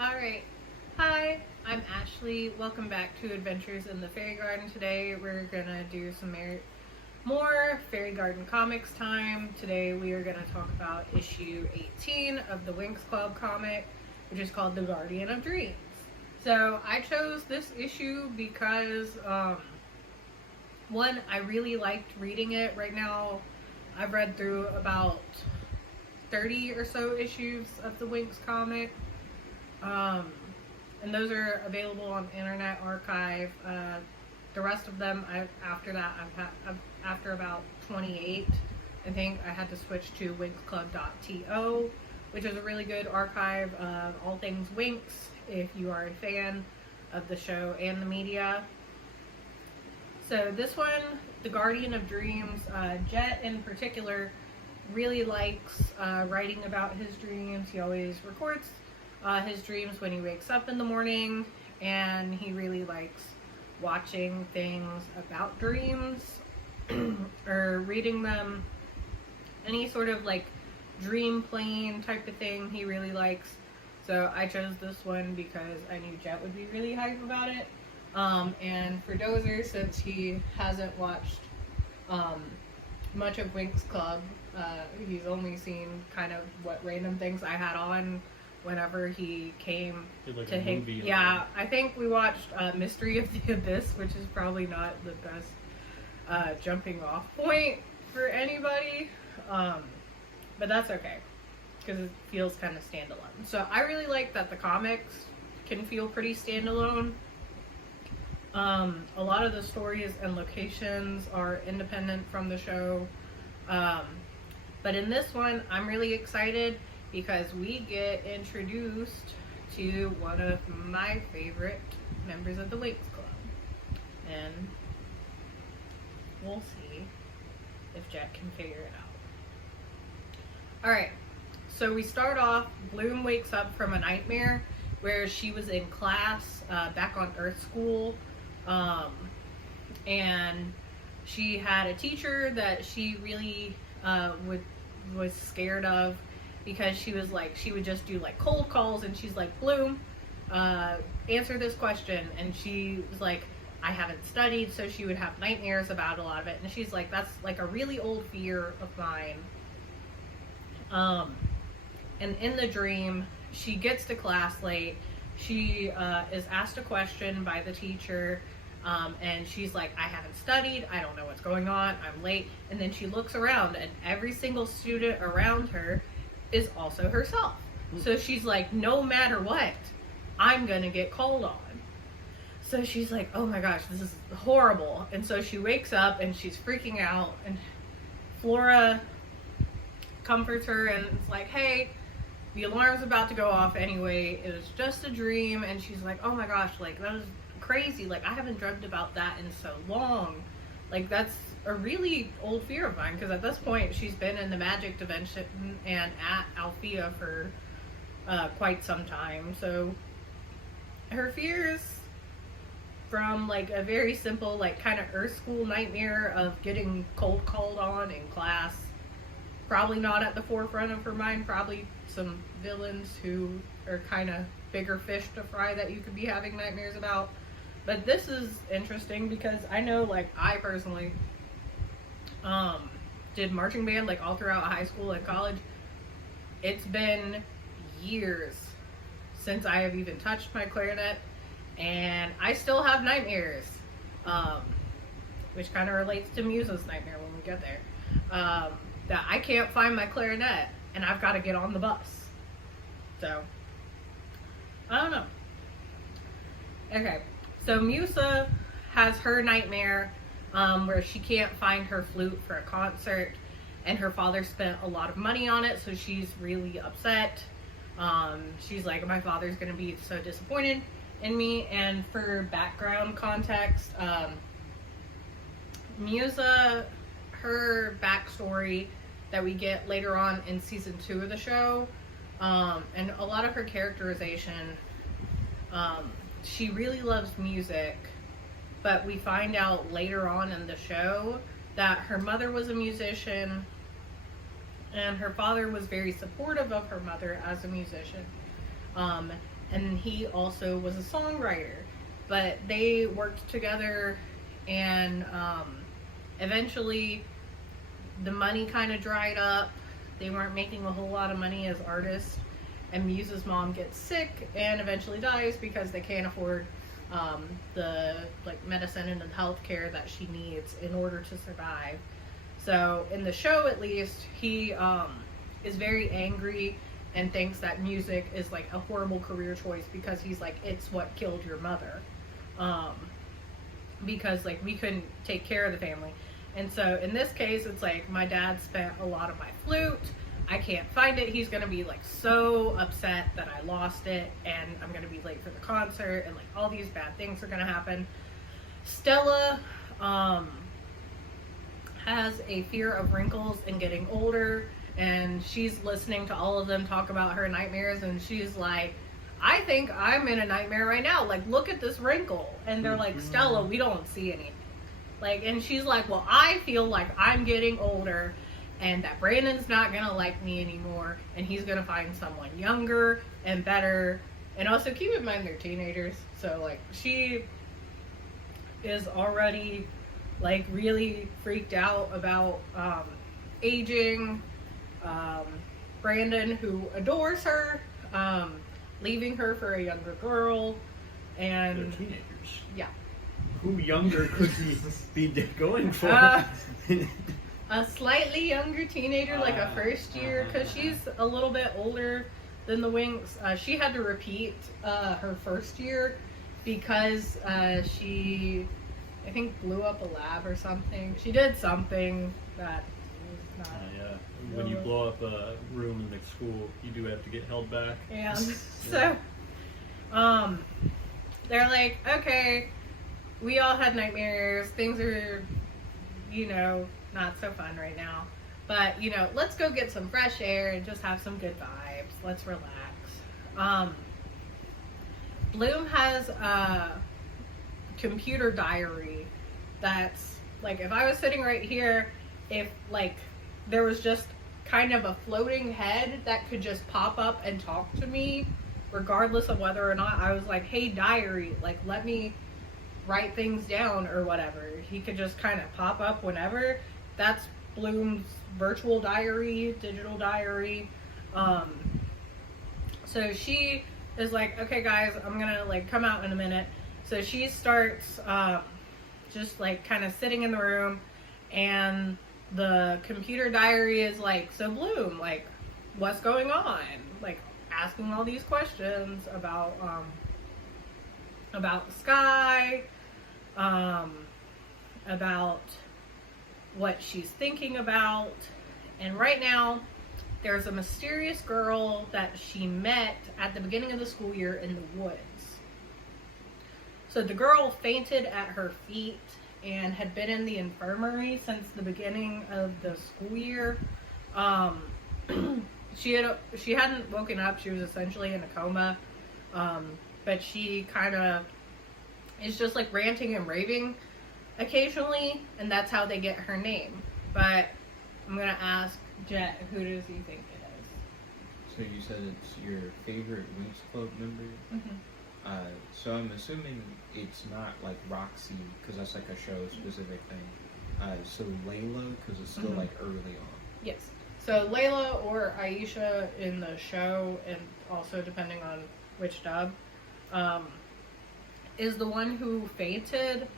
Alright, hi, I'm Ashley. Welcome back to Adventures in the Fairy Garden. Today we're gonna do some more Fairy Garden Comix Time. Today we are gonna talk about issue 18 of the Winx Club comic, which is called The Guardian of Dreams. So I chose this issue because, one, I really liked reading it. Right now I've read through about 30 or so issues of the Winx comic. And those are available on Internet Archive. The rest of them, after about 28, I think I had to switch to winxclub.to, which is a really good archive of all things Winx, if you are a fan of the show and the media. So this one, The Guardian of Dreams, Jet in particular really likes writing about his dreams. He always records his dreams when he wakes up in the morning, and he really likes watching things about dreams or reading them. Any sort of like dream plane type of thing he really likes. So I chose this one because I knew Jet would be really hype about it. And for Dozer, since he hasn't watched much of Winx Club, he's only seen kind of what random things I had on whenever he came to hang. Yeah, I think we watched Mystery of the Abyss, which is probably not the best jumping off point for anybody, but that's okay because it feels kind of standalone. So I really like that the comics can feel pretty standalone. A lot of the stories and locations are independent from the show, but in this one I'm really excited because we get introduced to one of my favorite members of the Winx Club. And we'll see if Jet can figure it out. Alright, so we start off, Bloom wakes up from a nightmare where she was in class back on Earth School, and she had a teacher that she really was scared of, because she was like, she would just do like cold calls, and she's like, Bloom, answer this question, and she was like, I haven't studied, so she would have nightmares about a lot of it, and she's like, that's like a really old fear of mine. And in the dream, she gets to class late, she is asked a question by the teacher, and she's like, I haven't studied, I don't know what's going on, I'm late, and then she looks around, and every single student around her is also herself. So she's like, no matter what, I'm gonna get called on. So she's like, oh my gosh, this is horrible. And so she wakes up and she's freaking out, and Flora comforts her and it's like, hey, the alarm's about to go off anyway, it was just a dream. And she's like, oh my gosh, like that was crazy, like I haven't dreamt about that in so long, like that's a really old fear of mine, because at this point she's been in the magic dimension and at Althea for quite some time. So her fears from like a very simple like kind of Earth School nightmare of getting cold called on in class, probably not at the forefront of her mind, probably some villains who are kind of bigger fish to fry that you could be having nightmares about. But this is interesting because I know, like, I personally did marching band like all throughout high school and college. It's been years since I have even touched my clarinet, and I still have nightmares, which kind of relates to Musa's nightmare when we get there, that I can't find my clarinet and I've got to get on the bus. So I don't know. Okay, so Musa has her nightmare where she can't find her flute for a concert, and her father spent a lot of money on it, so she's really upset. She's like, my father's gonna be so disappointed in me. And for background context, Musa, her backstory that we get later on in season 2 of the show, and a lot of her characterization, she really loves music, but we find out later on in the show that her mother was a musician, and her father was very supportive of her mother as a musician. and he also was a songwriter. But they worked together, and eventually the money kind of dried up. They weren't making a whole lot of money as artists, and Muse's mom gets sick and eventually dies because they can't afford the medicine and the health care that she needs in order to survive. So in the show, at least, he is very angry and thinks that music is like a horrible career choice because he's like, it's what killed your mother. Because like we couldn't take care of the family. And so in this case, it's like my dad spent a lot of my flute. I can't find it. He's going to be like so upset that I lost it, and I'm going to be late for the concert, and like all these bad things are going to happen. Stella has a fear of wrinkles and getting older, and she's listening to all of them talk about her nightmares, and she's like, I think I'm in a nightmare right now. Like, look at this wrinkle. And they're like, Stella, we don't see anything. Like, and she's like, well, I feel like I'm getting older and that Brandon's not going to like me anymore, and he's going to find someone younger and better. And also keep in mind they're teenagers. So, like, she is already, like, really freaked out about aging. Brandon, who adores her, leaving her for a younger girl. And they're teenagers. Yeah. Who younger could he be going for? A slightly younger teenager, like a first year, because she's a little bit older than the Winx. She had to repeat her first year because she, I think, blew up a lab or something. She did something that was not... Yeah. When you blow up a room in the school, you do have to get held back. Yeah. So, they're like, okay, we all had nightmares. Things are, not so fun right now. But, let's go get some fresh air and just have some good vibes. Let's relax. Bloom has a computer diary that's, like, if I was sitting right here, if, like, there was just kind of a floating head that could just pop up and talk to me, regardless of whether or not I was like, hey, diary, like, let me write things down or whatever. He could just kind of pop up whenever. That's Bloom's virtual diary, digital diary. So she is like, okay, guys, I'm gonna like come out in a minute. So she starts just like kind of sitting in the room, and the computer diary is like, so Bloom, like, what's going on? Like, asking all these questions about the sky, about what she's thinking about. And right now, there's a mysterious girl that she met at the beginning of the school year in the woods. So the girl fainted at her feet and had been in the infirmary since the beginning of the school year. She hadn't woken up. She was essentially in a coma. But she kind of is just like ranting and raving occasionally, and that's how they get her name. But I'm gonna ask Jet, who does he think it is? So you said it's your favorite Winx Club member? Mm-hmm. So I'm assuming it's not like Roxy, because that's like a show-specific thing. So Layla, because it's still like early on. Yes. So Layla or Aisha in the show, and also depending on which dub, is the one who fainted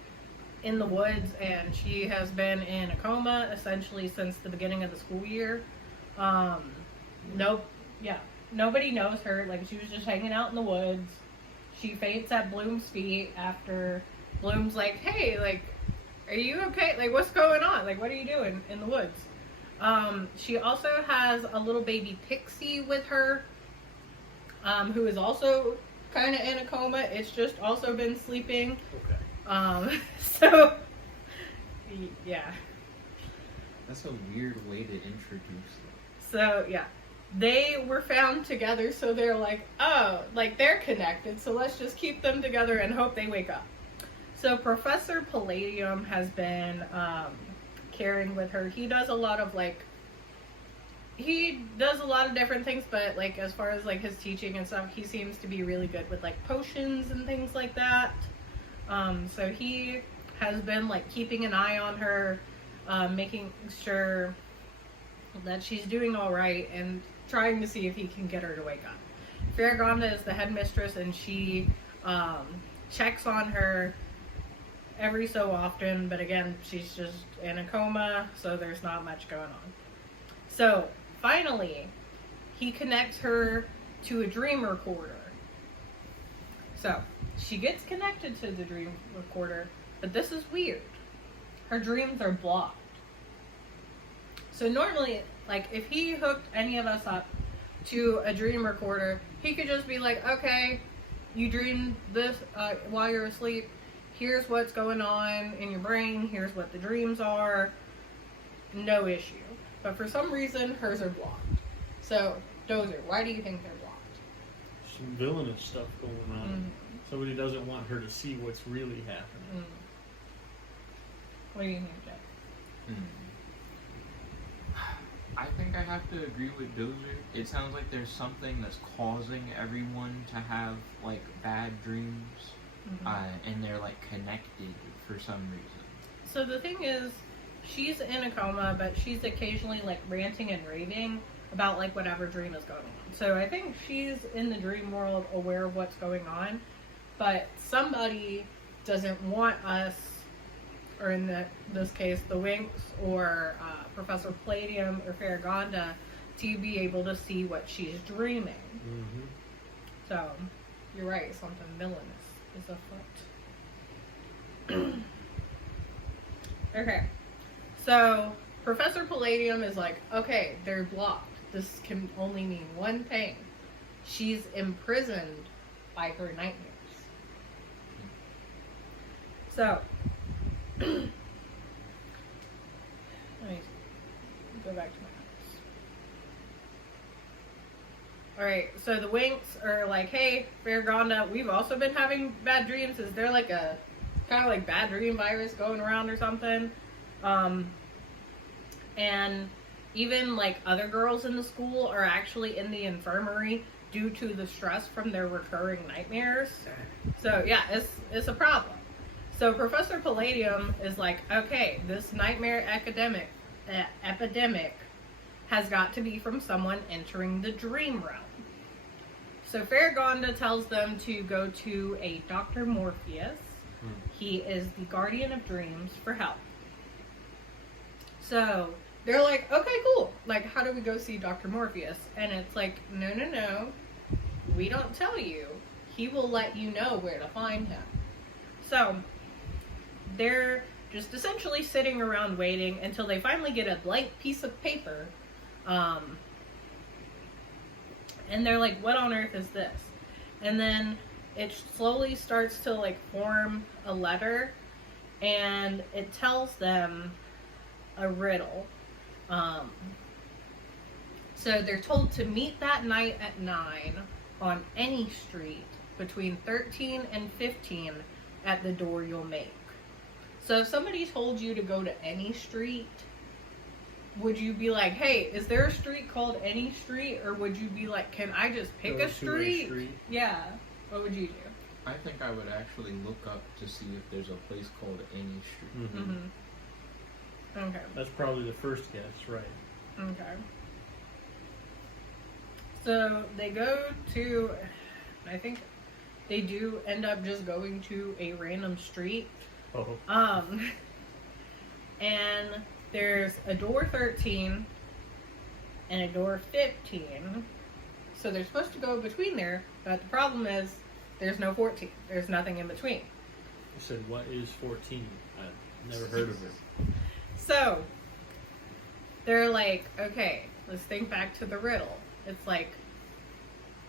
in the woods, and she has been in a coma essentially since the beginning of the school year. Nobody knows her. Like, she was just hanging out in the woods. She faints at Bloom's feet after Bloom's like, hey, like, are you okay? Like, what's going on? Like, what are you doing in the woods? She also has a little baby Pixie with her, who is also kind of in a coma. It's just also been sleeping. Okay. So, yeah. That's a weird way to introduce them. So, yeah. They were found together, so they're like, oh, like, they're connected, so let's just keep them together and hope they wake up. So Professor Palladium has been caring with her. He does a lot of, like, he does a lot of different things, but like as far as like his teaching and stuff, he seems to be really good with like potions and things like that. So he has been like keeping an eye on her, making sure that she's doing all right and trying to see if he can get her to wake up. Farragonda is the headmistress, and she checks on her every so often, but again, she's just in a coma, so there's not much going on. So finally, he connects her to a dream recorder. So she gets connected to the dream recorder, but this is weird. Her dreams are blocked. So normally, like, if he hooked any of us up to a dream recorder, he could just be like, okay, you dreamed this while you're asleep. Here's what's going on in your brain. Here's what the dreams are. No issue. But for some reason, hers are blocked. So, Dozer, why do you think they're blocked? Some villainous stuff going on. Mm-hmm. Somebody doesn't want her to see what's really happening. Mm. What do you think, Jeff? I think I have to agree with Dozer. It sounds like there's something that's causing everyone to have like bad dreams, and they're like connected for some reason. So the thing is, she's in a coma, but she's occasionally like ranting and raving about like whatever dream is going on. So I think she's in the dream world, aware of what's going on, but somebody doesn't want us, or in this case, the Winx or Professor Palladium or Farragonda, to be able to see what she's dreaming. Mm-hmm. So, you're right, something villainous is afoot. Okay, so Professor Palladium is like, okay, they're blocked. This can only mean one thing. She's imprisoned by her nightmares. So, let me go back to my notes. Alright, so the Winx are like, hey, Farragonda, we've also been having bad dreams. Is there like a kind of like bad dream virus going around or something? And even like other girls in the school are actually in the infirmary due to the stress from their recurring nightmares. So yeah, it's a problem. So Professor Palladium is like, okay, this nightmare epidemic has got to be from someone entering the dream realm. So Farragonda tells them to go to a Dr. Morpheus. He is the guardian of dreams, for help. So they're like, okay, cool. Like, how do we go see Dr. Morpheus? And it's like, no. We don't tell you. He will let you know where to find him. So they're just essentially sitting around waiting until they finally get a blank piece of paper. And they're like, what on earth is this? And then it slowly starts to like form a letter, and it tells them a riddle. So they're told to meet that night at 9 on any street between 13 and 15 at the door you'll make. So if somebody told you to go to any street, would you be like, hey, is there a street called any street? Or would you be like, can I just pick Go a to street? Yeah. What would you do? I think I would actually look up to see if there's a place called any street. Mm-hmm. Okay. That's probably the first guess, right? Okay. So they go to, I think they do end up just going to a random street. Oh. And there's a door 13 and a door 15. So they're supposed to go between there, but the problem is there's no 14. There's nothing in between. You said, what is 14? I've never heard of it. So they're like, okay, let's think back to the riddle. It's like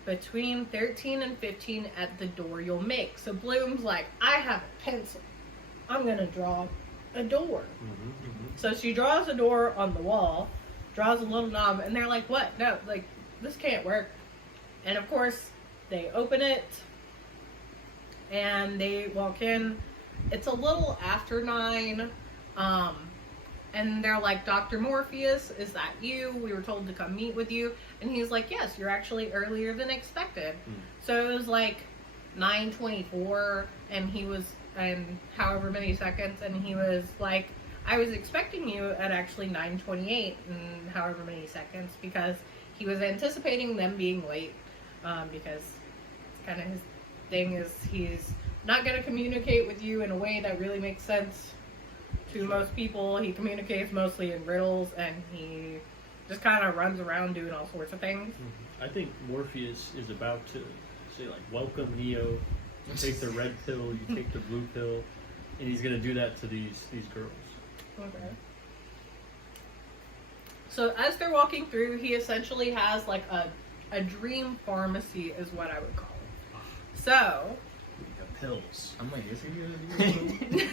between 13 and 15 at the door you'll make. So Bloom's like, I have a pencil. I'm going to draw a door. So she draws a door on the wall, draws a little knob, and they're like, what? No, like, this can't work. And of course, they open it, and they walk in. It's a little after 9, And they're like, Dr. Morpheus, is that you? We were told to come meet with you. And he's like, yes, you're actually earlier than expected. So it was like 9:24, and he was, and however many seconds, and he was like, I was expecting you at actually 9:28 and however many seconds, because he was anticipating them being late, because it's kind of his thing is he's not going to communicate with you in a way that really makes sense to most people. He communicates mostly in riddles, and he just kind of runs around doing all sorts of things. I think Morpheus is about to say, like, welcome, Neo. You take the red pill, you take the blue pill, and he's going to do that to these girls. Okay. So as they're walking through, he essentially has like a dream pharmacy is what I would call it. So The pills. I'm like, is he gonna do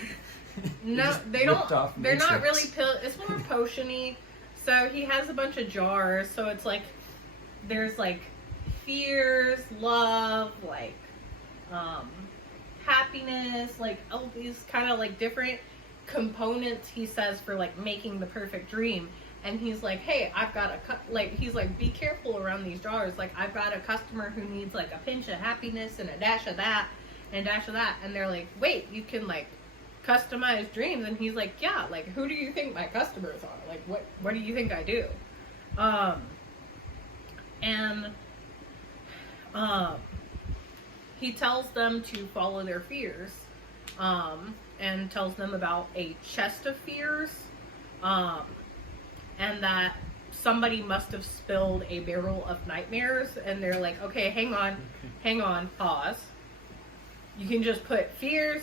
no, they ripped don't. off They're not Matrix. really pill. It's more potion-y. So he has a bunch of jars. So it's like there's like fears, love, like happiness, like all these kind of like different components. He says for like making the perfect dream. And he's like, hey, I've got he's like, be careful around these jars. Like, I've got a customer who needs like a pinch of happiness and a dash of that and a dash of that. And they're like, wait, you can like customize dreams. And he's like, yeah, like, who do you think my customers are? Like, what do you think I do? He tells them to follow their fears, and tells them about a chest of fears, and that somebody must have spilled a barrel of nightmares. And they're like, okay, hang on, pause. You can just put fears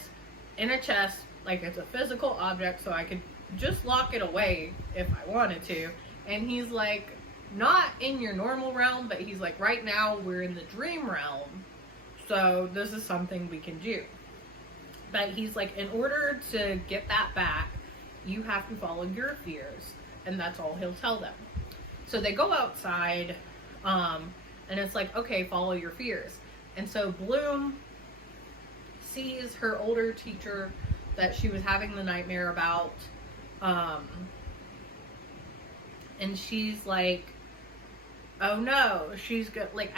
in a chest, like it's a physical object, so I could just lock it away if I wanted to. And he's like, not in your normal realm, but he's like, right now we're in the dream realm, so this is something we can do. But he's like, in order to get that back, you have to follow your fears. And that's all he'll tell them. So they go outside, and it's like, okay, follow your fears. And so Bloom sees her older teacher that she was having the nightmare about, and she's like, oh no, she's good. Like,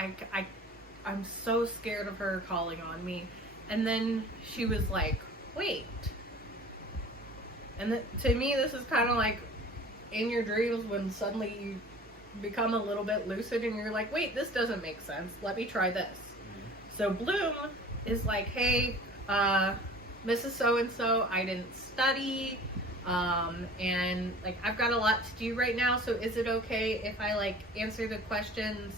I'm so scared of her calling on me. And then she was like, wait. And to me, this is kind of like in your dreams when suddenly you become a little bit lucid and you're like, wait, this doesn't make sense. Let me try this. So Bloom is like, hey, Mrs. So-and-so, I didn't study, and like I've got a lot to do right now, so is it okay if I like answer the questions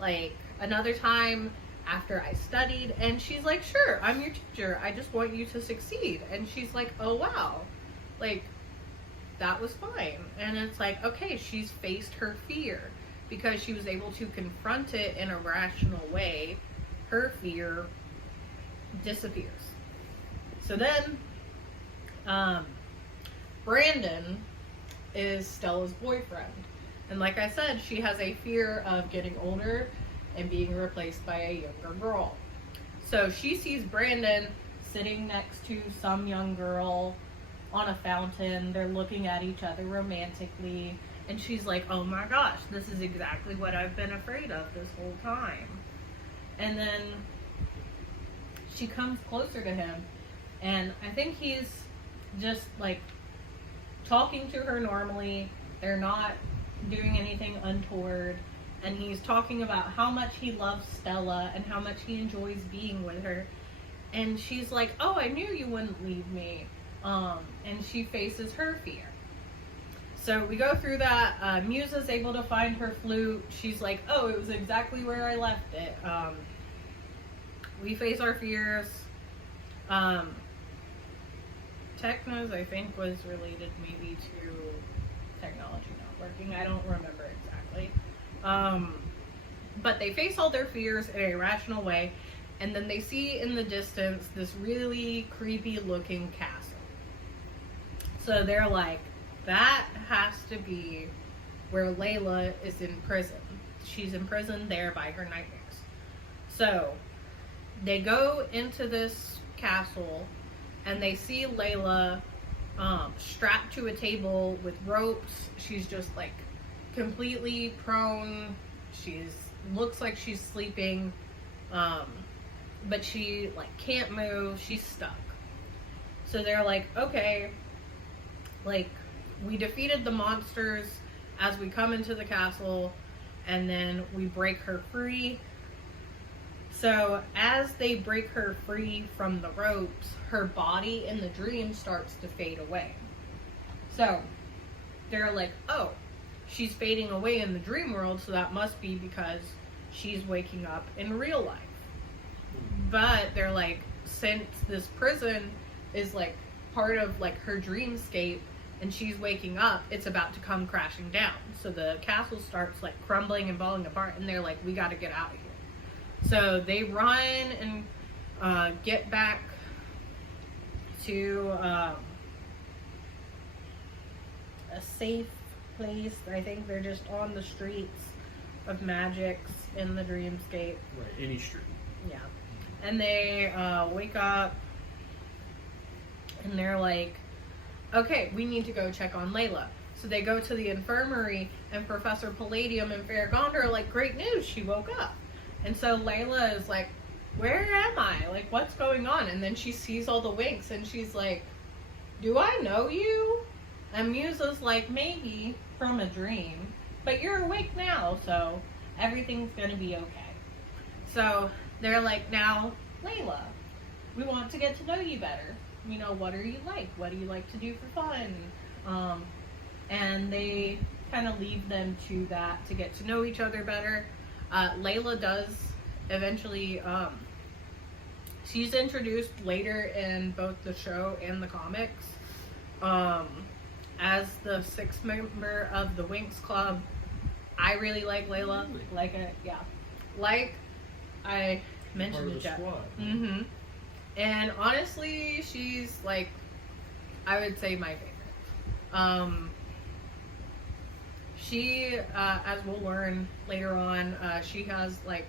like another time after I studied? And she's like, sure, I'm your teacher, I just want you to succeed. And she's like, oh wow, like that was fine. And it's like, okay, she's faced her fear because she was able to confront it in a rational way. Her fear disappears. So then Brandon is Stella's boyfriend, and like I said, she has a fear of getting older and being replaced by a younger girl. So she sees Brandon sitting next to some young girl on a fountain. They're looking at each other romantically, and she's like, oh my gosh, this is exactly what I've been afraid of this whole time. And then she comes closer to him, and I think he's just like talking to her normally. They're not doing anything untoward, and he's talking about how much he loves Stella and how much he enjoys being with her. And she's like, oh, I knew you wouldn't leave me. And she faces her fear. So we go through that. Musa's able to find her flute. She's like, oh, it was exactly where I left it. We face our fears. Technos, I think, was related maybe to technology not working. I don't remember exactly. But they face all their fears in a rational way. And then they see in the distance this really creepy looking castle. So they're like, that has to be where Layla is in prison. She's imprisoned there by her nightmares. So they go into this castle and they see Layla strapped to a table with ropes. She's just like completely prone. Looks like she's sleeping, but she like can't move. She's stuck. So they're like, okay, like we defeated the monsters as we come into the castle, and then we break her free. So as they break her free from the ropes, her body in the dream starts to fade away. So they're like, oh, she's fading away in the dream world, so that must be because she's waking up in real life. But they're like, since this prison is like part of like her dreamscape and she's waking up, it's about to come crashing down. So the castle starts like crumbling and falling apart, and they're like, we got to get out of here. So they run and get back to a safe place. I think they're just on the streets of Magix in the dreamscape. Right, any street. Yeah. And they wake up and they're like, okay, we need to go check on Layla. So they go to the infirmary, and Professor Palladium and Farragonda are like, great news, she woke up. And so Layla is like, where am I? Like, what's going on? And then she sees all the Winx, and she's like, do I know you? And Musa's like, maybe from a dream, but you're awake now, so everything's gonna be okay. So they're like, now, Layla, we want to get to know you better. You know, what are you like? What do you like to do for fun? And they kind of leave them to that to get to know each other better. Layla does eventually, she's introduced later in both the show and the comics, as the sixth member of the Winx Club. I really like Layla. Really? Like I mentioned Part of to the Jeff. squad. Mm-hmm. And honestly, she's like, I would say my favorite. She, as we'll learn later on, she has like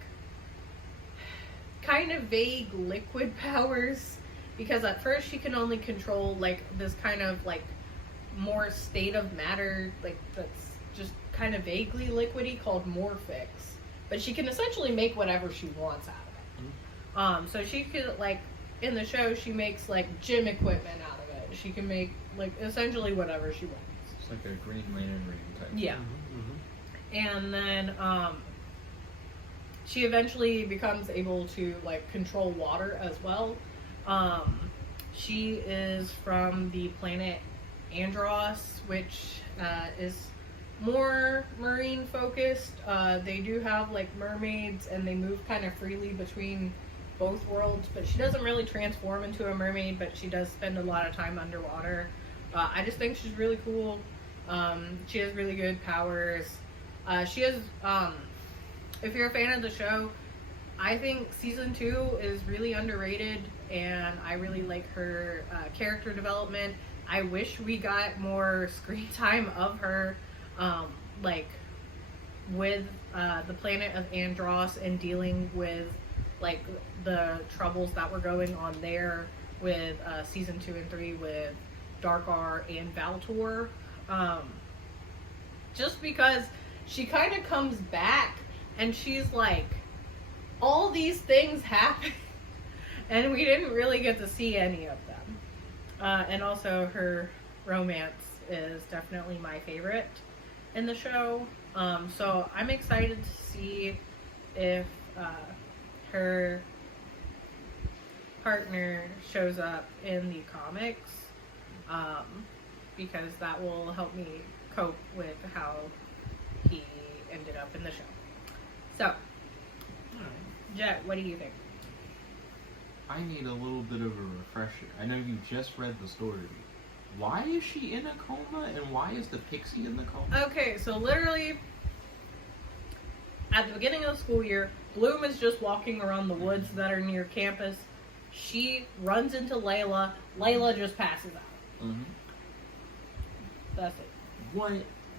kind of vague liquid powers, because at first she can only control like this kind of like more state of matter, like that's just kind of vaguely liquidy, called Morphix. But she can essentially make whatever she wants out of it. So she could, like, in the show, she makes like gym equipment out of it. She can make like essentially whatever she wants. It's like a Green Lantern ring type. Yeah. Mm-hmm. And then she eventually becomes able to like control water as well. She is from the planet Andros, which is more marine focused. They do have like mermaids, and they move kind of freely between both worlds, but she doesn't really transform into a mermaid, but she does spend a lot of time underwater. I just think she's really cool. She has really good powers. She has, if you're a fan of the show, I think season 2 is really underrated, and I really like her character development. I wish we got more screen time of her, like with the planet of Andros, and dealing with like the troubles that were going on there with season 2 and 3 with Darkar and Valtor. Just because she kind of comes back and she's like, all these things happen, and we didn't really get to see any of them. And also her romance is definitely my favorite in the show. So I'm excited to see if her partner shows up in the comics, because that will help me cope with how he ended up in the show. So, Jet, what do you think? I need a little bit of a refresher. I know you just read the story. Why is she in a coma, and why is the pixie in the coma? Okay, so literally, at the beginning of the school year, Bloom is just walking around the woods that are near campus. She runs into Layla. Layla just passes out. Mm-hmm. That's it. What?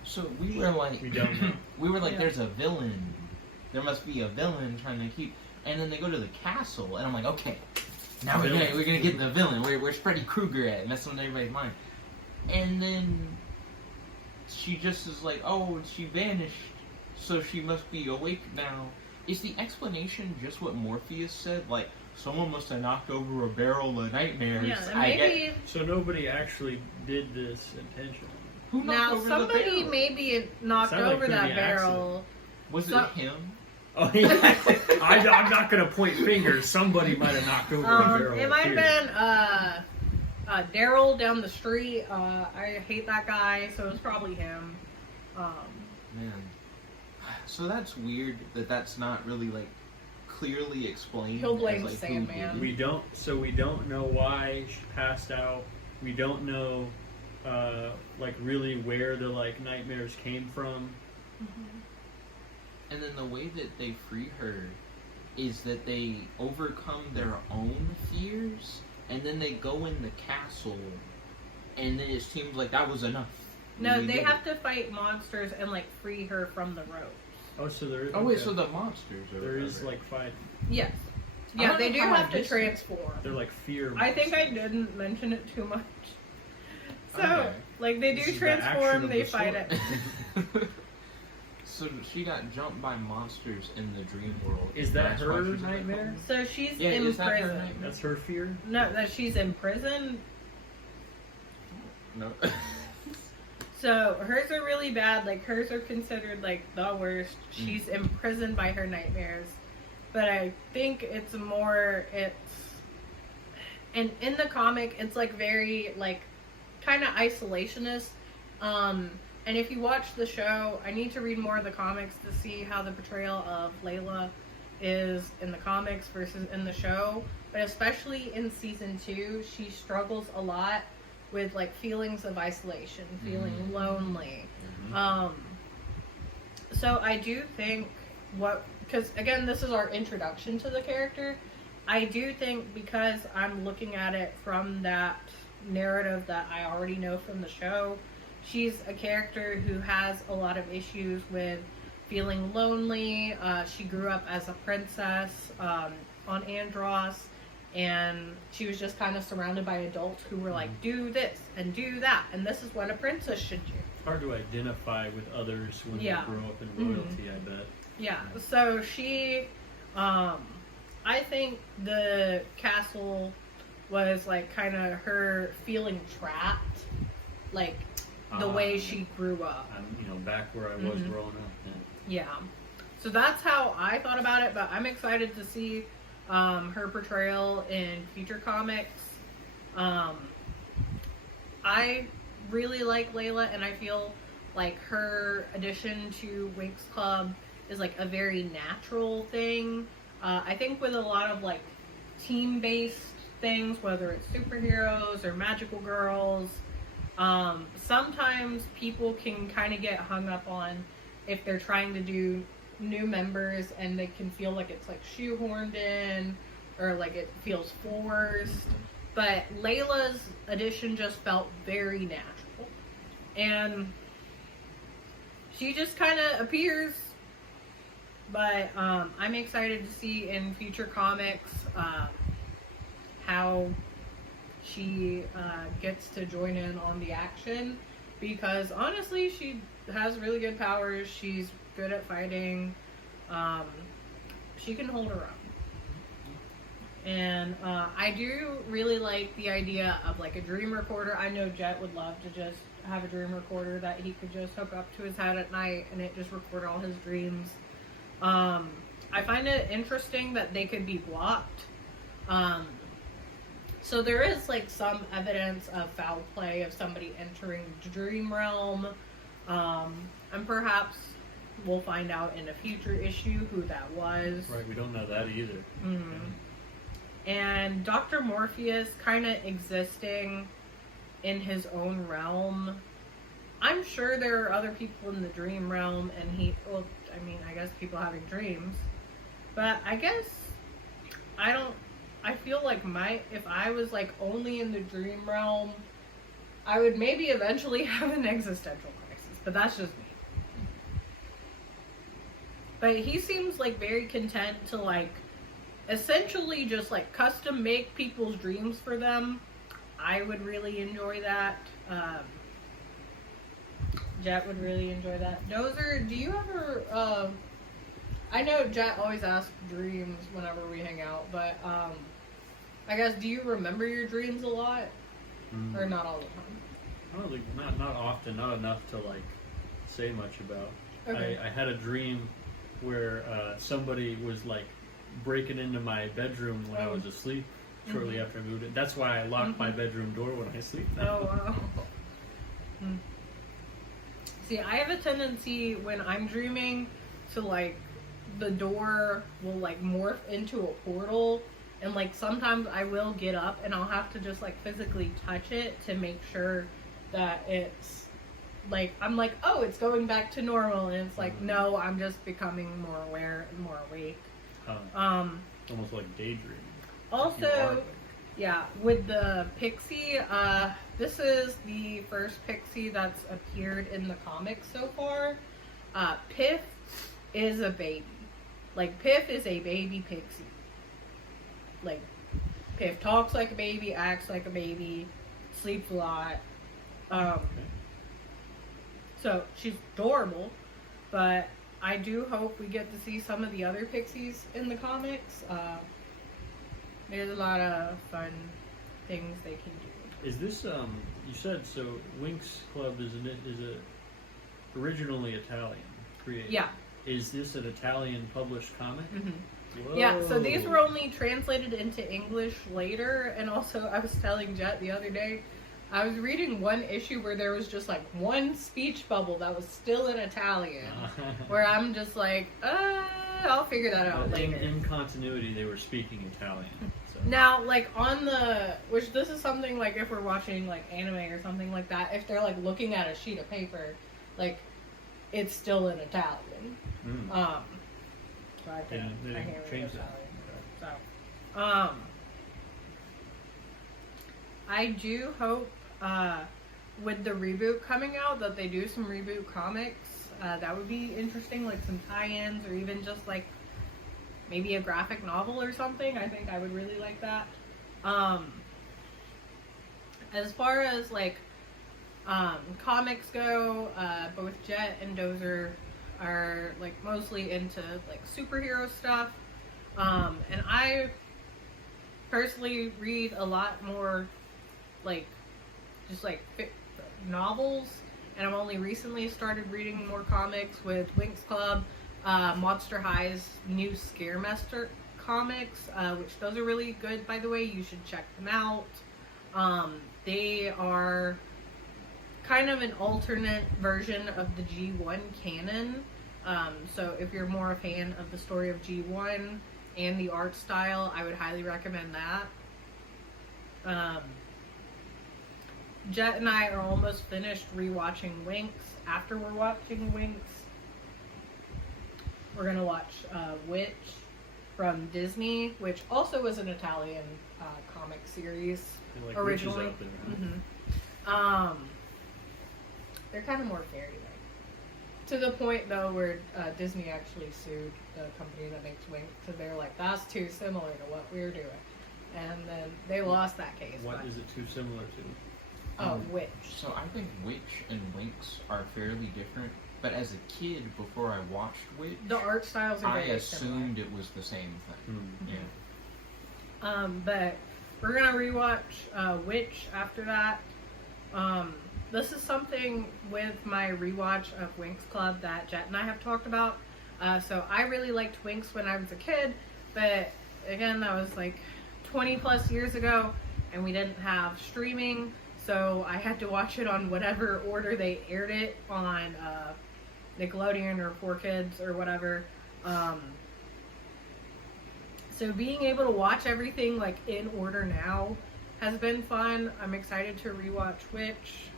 So we were like, We don't know. we were like, Yeah. there's a villain. There must be a villain trying to keep. And then they go to the castle, and I'm like, okay, now we're gonna get the villain. Where's Freddy Krueger at? Messing with everybody's mind. and then she just is like, oh, she vanished, so she must be awake now. Is the explanation just what Morpheus said? Like, someone must have knocked over a barrel of nightmares. Yeah, and maybe So nobody actually did this intentionally. Who knocked now over the somebody barrel? maybe knocked Sounded like over it could that be an barrel. Was So- it him? Oh, yeah. I'm not gonna point fingers. Somebody might have knocked over a barrel. It of might fear. have been Daryl down the street. I hate that guy, so it was probably him. Man. So that's weird that that's not really, like, clearly explained. He'll blame as, like, Sandman. We don't know why she passed out. We don't know, like, really where the, like, nightmares came from. And then the way that they free her is that they overcome their own fears, and then they go in the castle, and then it seems like that was enough. No, We they did have it. to fight monsters and like free her from the ropes. Oh, so there. Oh wait, okay. so the monsters are there is whatever. like fighting. Yes. I Yeah, don't they know do how I have to missed it. transform. They're like fear. I think I monsters. didn't mention it too much. So, Okay. like, they This do is the action transform, of they the fight story. it. So she got jumped by monsters in the dream world. Is that That's why her she's in the nightmare? coma. So she's Yeah, in is that her prison. nightmare? That's her fear. No, that she's in prison. No. So hers are really bad. Like, hers are considered like the worst. She's imprisoned by her nightmares. But I think it's more, and in the comic, it's like very like kind of isolationist. And if you watch the show, I need to read more of the comics to see how the portrayal of Layla is in the comics versus in the show. But especially in season 2, she struggles a lot with like feelings of isolation, feeling lonely. So I do think because again, this is our introduction to the character. I do think because I'm looking at it from that narrative that I already know from the show, she's a character who has a lot of issues with feeling lonely. She grew up as a princess on Andros, and she was just kind of surrounded by adults who were like, do this and do that, and this is what a princess should do. It's hard to identify with others when Yeah. they grow up in royalty. I bet. Yeah, so she, I think the castle was like kind of her feeling trapped, like the way she grew up. I'm back where I was growing up. Yeah. So that's how I thought about it, but I'm excited to see her portrayal in future comics. I really like Layla, and I feel like her addition to Winx Club is like a very natural thing. I think with a lot of like team-based things, whether it's superheroes or magical girls, sometimes people can kind of get hung up on if they're trying to do new members and they can feel like it's like shoehorned in or like it feels forced. But Layla's addition just felt very natural. And she just kind of appears. But I'm excited to see in future comics how she gets to join in on the action, because honestly she has really good powers. She's good at fighting. She can hold her own. And I do really like the idea of like a dream recorder. I know Jet would love to just have a dream recorder that he could just hook up to his head at night and it just record all his dreams. I find it interesting that they could be blocked. So there is like some evidence of foul play of somebody entering the dream realm. And perhaps we'll find out in a future issue who that was. Right, we don't know that either. And Dr. Morpheus kind of existing in his own realm. I'm sure there are other people in the dream realm, and I guess people having dreams. But I guess I feel like if I was like only in the dream realm, I would maybe eventually have an existential crisis, but that's just me. But he seems like very content to like essentially just like custom make people's dreams for them. I would really enjoy that. Jet would really enjoy that. Dozer, do you ever, I know Jet always asks dreams whenever we hang out, but, I guess, do you remember your dreams a lot? Or not all the time? I don't think, not often, not enough to, like, say much about. Okay. I had a dream where somebody was, like, breaking into my bedroom when I was asleep shortly after I moved in. That's why I lock my bedroom door when I sleep now. Oh, wow. See, I have a tendency when I'm dreaming to, like, the door will, like, morph into a portal. And, like, sometimes I will get up and I'll have to just, like, physically touch it to make sure that it's, like, I'm like, oh, it's going back to normal. And it's like, no, I'm just becoming more aware and more awake. Almost like daydreaming. Also, yeah, with the pixie, this is the first pixie that's appeared in the comics so far. Piff is a baby. Like, Piff is a baby pixie. Like, Piff talks like a baby, acts like a baby, sleeps a lot. So, she's adorable, but I do hope we get to see some of the other pixies in the comics. There's a lot of fun things they can do. Is this, you said, so Winx Club is originally Italian created? Yeah. Is this an Italian published comic? Yeah, so these were only translated into English later, and also I was telling Jet the other day, I was reading one issue where there was just like one speech bubble that was still in Italian, where I'm just like, I'll figure that out later. In continuity, they were speaking Italian. So. Now, like on the, which this is something like if we're watching like anime or something like that, if they're like looking at a sheet of paper, like it's still in Italian. So I can't really change Italian. that. So, I do hope with the reboot coming out that they do some reboot comics. That would be interesting, like some tie-ins or even just like maybe a graphic novel or something. I think I would really like that. As far as like comics go, both Jet and Dozer are like mostly into like superhero stuff. And I personally read a lot more like just like novels, and I've only recently started reading more comics with Winx Club, Monster High's new Scaremaster comics, which those are really good, by the way. You should check them out. They are kind of an alternate version of the G1 canon. So if you're more a fan of the story of G1 and the art style, I would highly recommend that. Jet and I are almost finished rewatching Winx. After we're watching Winx, we're gonna watch Witch from Disney, which also was an Italian comic series Like originally. witches out there. They're kind of more fairy-like. To the point though where Disney actually sued the company that makes Winx, because they're like, that's too similar to what we're doing, and then they lost that case. What is it too similar to? Witch. So I think Witch and Winx are fairly different, but as a kid, before I watched Witch, The art styles are I very assumed it was the same thing. Yeah. But we're gonna rewatch Witch after that. This is something with my rewatch of Winx Club that Jet and I have talked about. So I really liked Winx when I was a kid, but again, that was like 20 plus years ago, and we didn't have streaming, so I had to watch it on whatever order they aired it on, Nickelodeon or 4Kids or whatever. So being able to watch everything like in order now has been fun. I'm excited to rewatch Witch.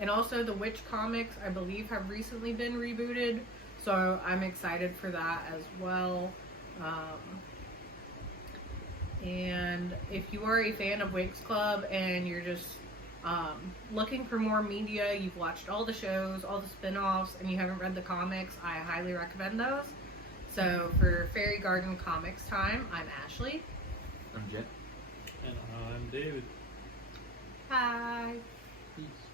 And also the Witch comics, I believe, have recently been rebooted, so I'm excited for that as well. And if you are a fan of Winx Club and you're just looking for more media, you've watched all the shows, all the spin-offs, and you haven't read the comics, I highly recommend those. So for Fairy Garden Comix Time, I'm Ashley. I'm Jet. And I'm David. Hi. Peace.